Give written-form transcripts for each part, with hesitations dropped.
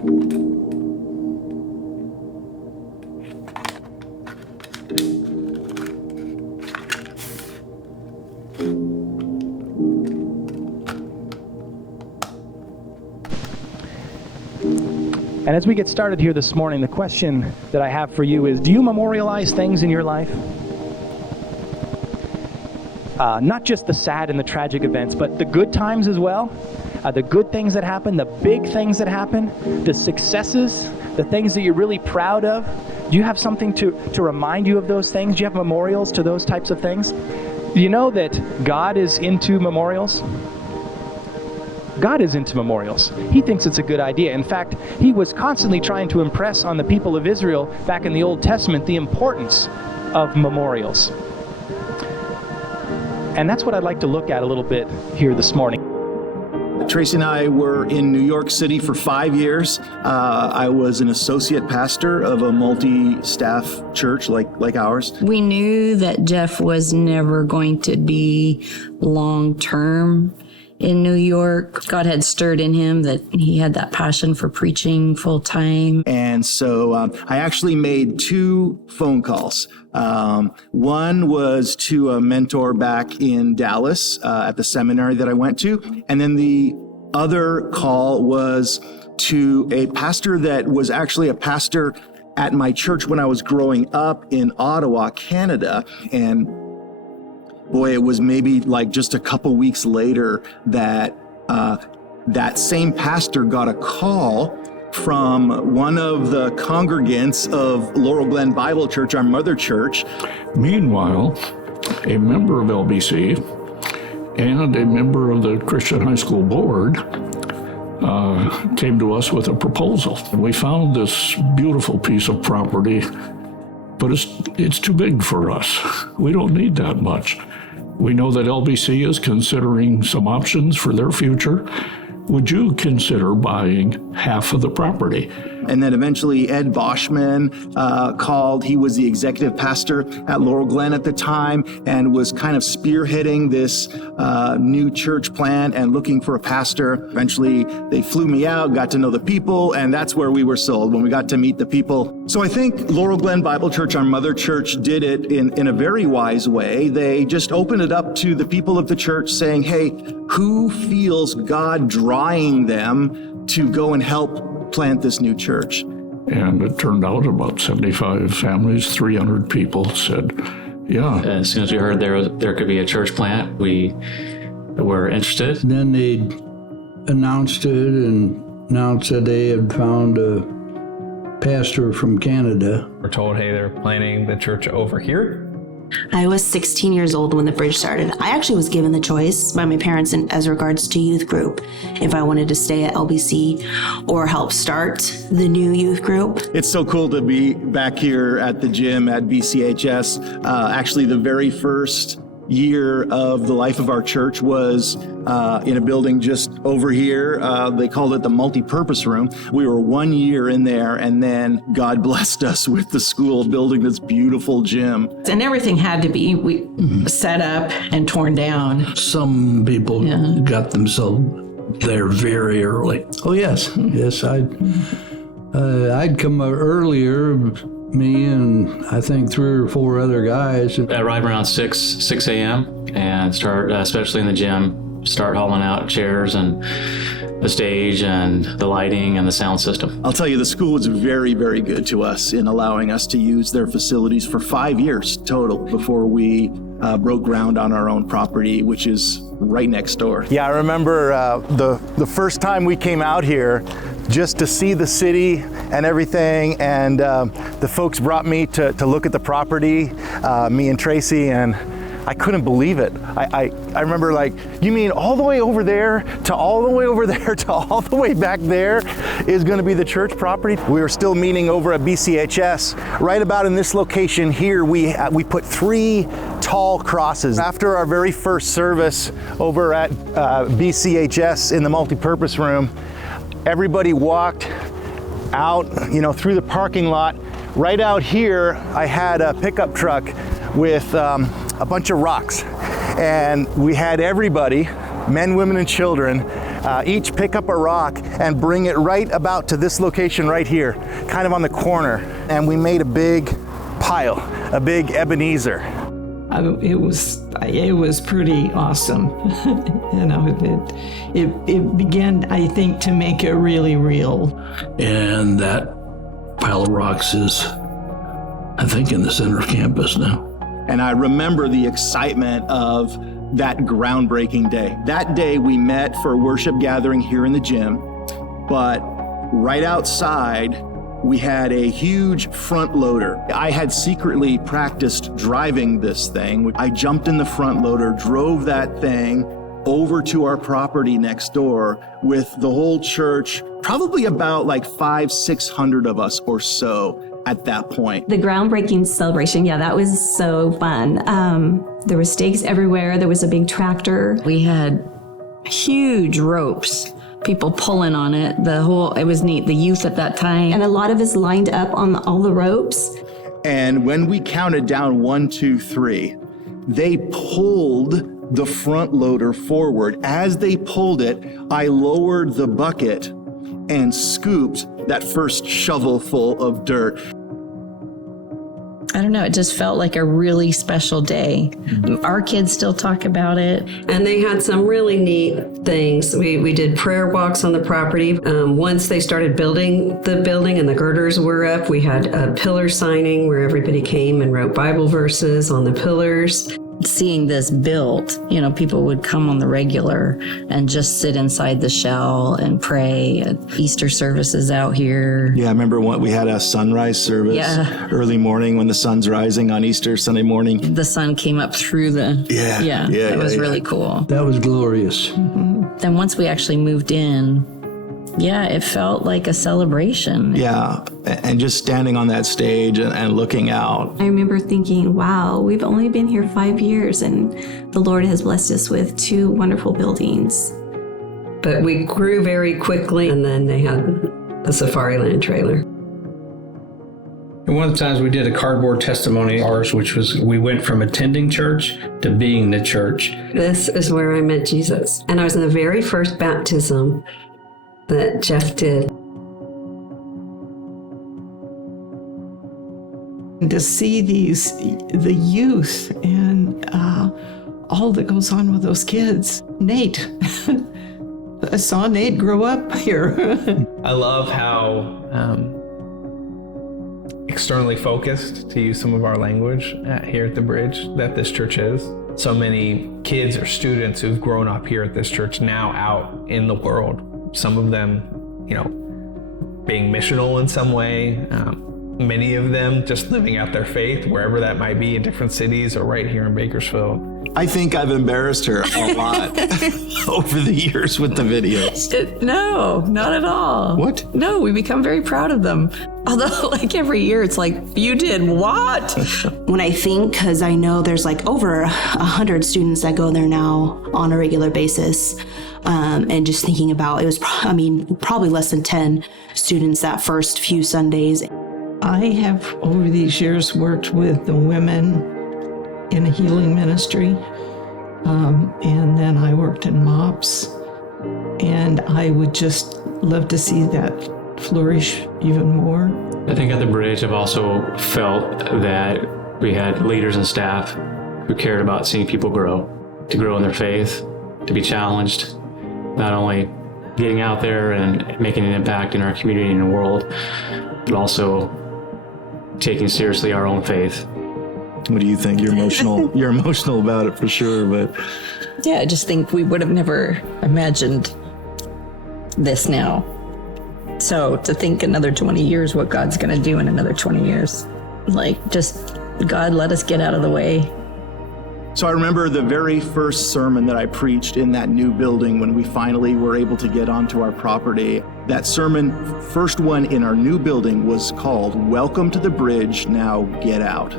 And as we get started here this morning, the question that I have for you is, do you memorialize things in your life? Not just the sad and the tragic events, but the good times as well. The good things that happen, the big things that happen, the successes, the things that you're really proud of. Do you have something to remind you of those things? Do you have memorials to those types of things? Do you know that God is into memorials? God is into memorials. He thinks it's a good idea. In fact, he was constantly trying to impress on the people of Israel back in the Old Testament the importance of memorials. And that's what I'd like to look at a little bit here this morning. Tracy and I were in New York City for 5 years. I was an associate pastor of a multi-staff church like ours. We knew that Jeff was never going to be long-term in New York. God had stirred in him that he had that passion for preaching full time. And so I actually made 2 phone calls. One was to a mentor back in Dallas at the seminary that I went to. And then the other call was to a pastor that was actually a pastor at my church when I was growing up in Ottawa, Canada. And boy, it was maybe like just a couple weeks later that that same pastor got a call from one of the congregants of Laurel Glen Bible Church, our mother church. Meanwhile, a member of LBC and a member of the Christian High School Board came to us with a proposal. We found this beautiful piece of property, but it's too big for us. We don't need that much. We know that LBC is considering some options for their future. Would you consider buying half of the property? And then eventually Ed Boschman called. He was the executive pastor at Laurel Glen at the time and was kind of spearheading this new church plan and looking for a pastor. Eventually they flew me out, got to know the people, and that's where we were sold, when we got to meet the people. So I think Laurel Glen Bible Church, our mother church, did it in a very wise way. They just opened it up to the people of the church saying, hey, who feels God drawing them to go and help plant this new church? And it turned out about 75 families, 300 people said, yeah. As soon as we heard there could be a church plant, we were interested. Then they announced it and announced that they had found a pastor from Canada. We're told, hey, they're planting the church over here. I was 16 years old when the bridge started. I actually was given the choice by my parents as regards to youth group, if I wanted to stay at LBC or help start the new youth group. It's so cool to be back here at the gym at BCHS. Actually, the very first year of the life of our church was in a building just over here. They called it the multi-purpose room. We were 1 year in there, and then God blessed us with the school building this beautiful gym. And everything had to be set up and torn down. Some people got themselves there very early. Oh, yes. Yes, I'd come earlier, me and I think 3 or 4 other guys. Arrive around 6 a.m. and start, especially in the gym, start hauling out chairs and the stage and the lighting and the sound system. I'll tell you, the school was very, very good to us in allowing us to use their facilities for 5 years total before we broke ground on our own property, which is right next door. Yeah, I remember the first time we came out here just to see the city and everything, and the folks brought me to look at the property, me and Tracy, and I couldn't believe it. I remember, like, you mean all the way over there to all the way over there to all the way back there is going to be the church property? We were still meeting over at BCHS. Right about in this location here, we put 3 tall crosses. After our very first service over at BCHS in the multipurpose room, everybody walked out, through the parking lot. Right out here, I had a pickup truck with a bunch of rocks, and we had everybody men, women, and children, each pick up a rock and bring it right about to this location right here, kind of on the corner. And we made a big pile, a big Ebenezer. It was pretty awesome. It began, I think, to make it really real. And that pile of rocks is, I think, in the center of campus now. And I remember the excitement of that groundbreaking day. That day we met for a worship gathering here in the gym, but right outside we had a huge front loader. I had secretly practiced driving this thing. I jumped in the front loader, drove that thing over to our property next door with the whole church, probably about like 500-600 of us or so at that point. The groundbreaking celebration, yeah, that was so fun. There were stakes everywhere. There was a big tractor. We had huge ropes, people pulling on it. It was neat. The youth at that time. And a lot of us lined up on all the ropes. And when we counted down 1, 2, 3, they pulled the front loader forward. As they pulled it, I lowered the bucket and scooped that first shovelful of dirt. I don't know, it just felt like a really special day. Our kids still talk about it. And they had some really neat things. We did prayer walks on the property. Once they started building the building and the girders were up, we had a pillar signing where everybody came and wrote Bible verses on the pillars. Seeing this built, people would come on the regular and just sit inside the shell and pray at Easter services out here. Yeah, I remember we had a sunrise service early morning when the sun's rising on Easter Sunday morning. The sun came up through it was really cool. That was glorious. Mm-hmm. Then once we actually moved in, it felt like a celebration. Yeah, and just standing on that stage and looking out. I remember thinking, wow, we've only been here 5 years and the Lord has blessed us with 2 wonderful buildings. But we grew very quickly, and then they had the Safariland trailer. And one of the times we did a cardboard testimony, ours, which was we went from attending church to being the church. This is where I met Jesus. And I was in the very first baptism that Jeff did. And to see the youth and all that goes on with those kids. Nate. I saw Nate grow up here. I love how externally focused, to use some of our language here at the Bridge, that this church is. So many kids or students who've grown up here at this church now out in the world. Some of them, being missional in some way. Many of them just living out their faith, wherever that might be, in different cities or right here in Bakersfield. I think I've embarrassed her a lot over the years with the videos. No, not at all. What? No, we become very proud of them. Although, every year, it's like, you did what? When I think, because I know there's over 100 students that go there now on a regular basis, and just thinking about, it was, probably less than 10 students that first few Sundays. I have, over these years, worked with the women in a healing ministry, and then I worked in MOPS, and I would just love to see that flourish even more. I think at the Bridge, I've also felt that we had leaders and staff who cared about seeing people grow, to grow in their faith, to be challenged, not only getting out there and making an impact in our community and the world, but also taking seriously our own faith. What do you think? You're emotional. You're emotional about it for sure, but I just think we would have never imagined this now. So to think another 20 years, what God's going to do in another 20 years, just God, let us get out of the way. So I remember the very first sermon that I preached in that new building when we finally were able to get onto our property. That sermon, first one in our new building, was called "Welcome to the Bridge, Now Get Out."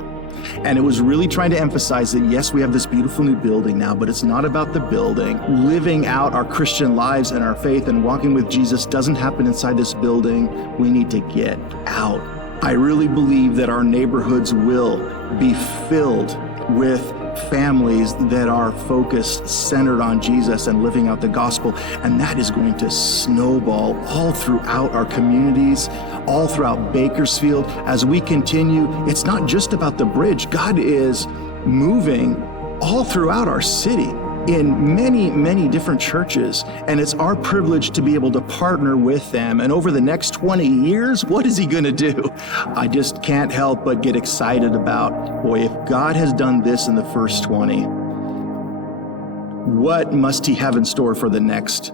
And it was really trying to emphasize that, yes, we have this beautiful new building now, but it's not about the building. Living out our Christian lives and our faith and walking with Jesus doesn't happen inside this building. We need to get out. I really believe that our neighborhoods will be filled with families that are focused, centered on Jesus and living out the gospel. And that is going to snowball all throughout our communities, all throughout Bakersfield. As we continue, it's not just about the bridge. God is moving all throughout our city in many, many different churches. And it's our privilege to be able to partner with them. And over the next 20 years, what is he going to do? I just can't help but get excited about, boy, if God has done this in the first 20, what must he have in store for the next